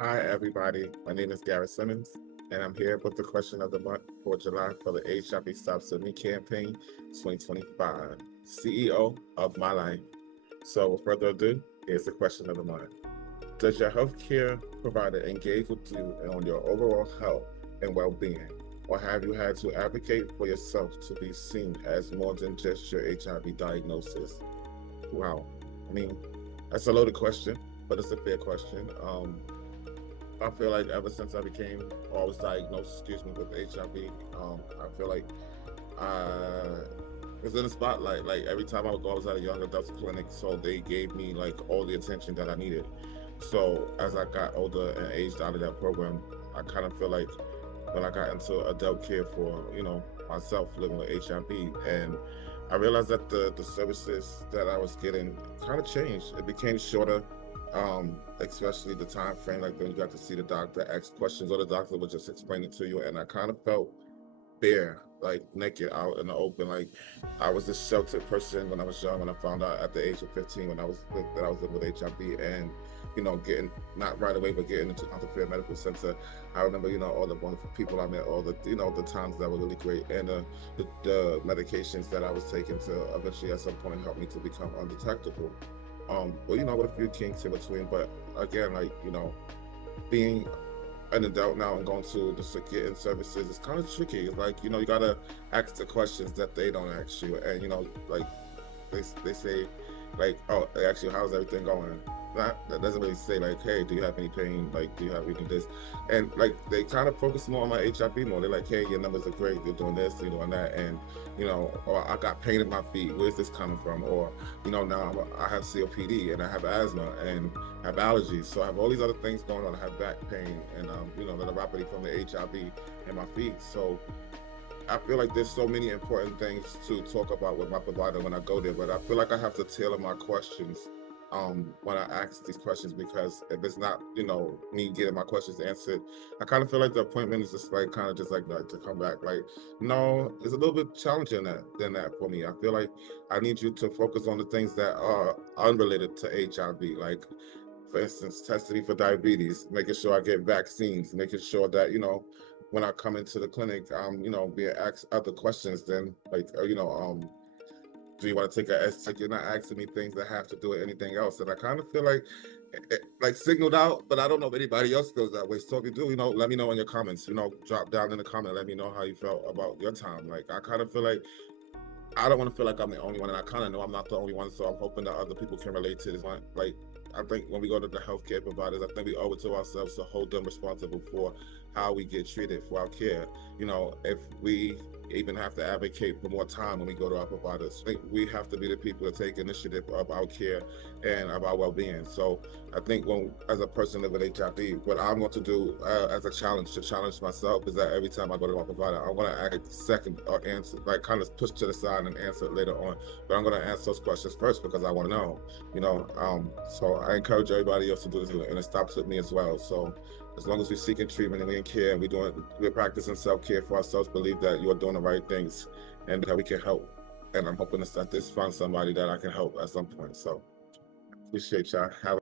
Hi, everybody. My name is Garrett Simmons, and I'm here with the question of the month for July for the HIV Stop Sydney campaign 2025, CEO of my life. So, without further ado, here's the question of the month. Does your healthcare provider engage with you on your overall health and well being? Or have you had to advocate for yourself to be seen as more than just your HIV diagnosis? Wow. I mean, that's a loaded question, but it's a fair question. I feel like ever since I became or was diagnosed, excuse me, with HIV, I feel like I was in the spotlight. Like every time I would go, I was at a young adults clinic, so they gave me like all the attention that I needed. So as I got older and aged out of that program, I kind of feel like when I got into adult care for myself living with HIV, and I realized that the services that I was getting kind of changed. It became shorter, especially the time frame, like when you got to see the doctor, ask questions, or the doctor would just explain it to you, and I kind of felt bare, like naked out in the open. Like I was this sheltered person when I was young. When I found out at the age of 15, when that I was living with HIV, and getting not right away, but getting into Fair Medical Center. I remember, all the wonderful people I met, all the the times that were really great, and the medications that I was taking to eventually at some point help me to become undetectable. But with a few kinks in between. But again, like being an adult now and going to the getting services is kind of tricky. It's like you gotta ask the questions that they don't ask you, and like they say like, oh, actually, how's everything going? That doesn't really say like, hey, do you have any pain? Like, do you have any this? And like they kind of focus more on my HIV more. They're like, hey, your numbers are great. You're doing this, you're doing that, and or I got pain in my feet. Where's this coming from? Or now I have COPD and I have asthma and have allergies. So I have all these other things going on. I have back pain and the neuropathy from the HIV in my feet. So I feel like there's so many important things to talk about with my provider when I go there, but I feel like I have to tailor my questions when I ask these questions, because if it's not, me getting my questions answered, I kind of feel like the appointment is just like kind of just like to come back. Like, no, it's a little bit challenging than that for me. I feel like I need you to focus on the things that are unrelated to HIV, like for instance, testing me for diabetes, making sure I get vaccines, making sure that, when I come into the clinic, being asked other questions than like, do you want to take a S? Like you're not asking me things that have to do with anything else. And I kind of feel like, like signaled out, but I don't know if anybody else feels that way. So if you do, let me know in your comments, drop down in the comment, let me know how you felt about your time. Like I kind of feel like I don't want to feel like I'm the only one, and I kind of know I'm not the only one. So I'm hoping that other people can relate to this one. Like, I think when we go to the healthcare providers, I think we owe it to ourselves to hold them responsible for how we get treated for our care. If we even have to advocate for more time when we go to our providers, I think we have to be the people to take initiative of our care and of our well-being. So I think as a person living with HIV, what I'm going to do as a challenge to challenge myself is that every time I go to my provider, I want to act second or answer, like kind of push to the side and answer it later on. But I'm going to answer those questions first because I want to know, so I encourage everybody else to do this, and it stops with me as well. So as long as we're seeking treatment and we're in care and we're practicing self-care for ourselves, believe that you're doing the right things and that we can help. And I'm hoping that this find somebody that I can help at some point. So appreciate y'all. Have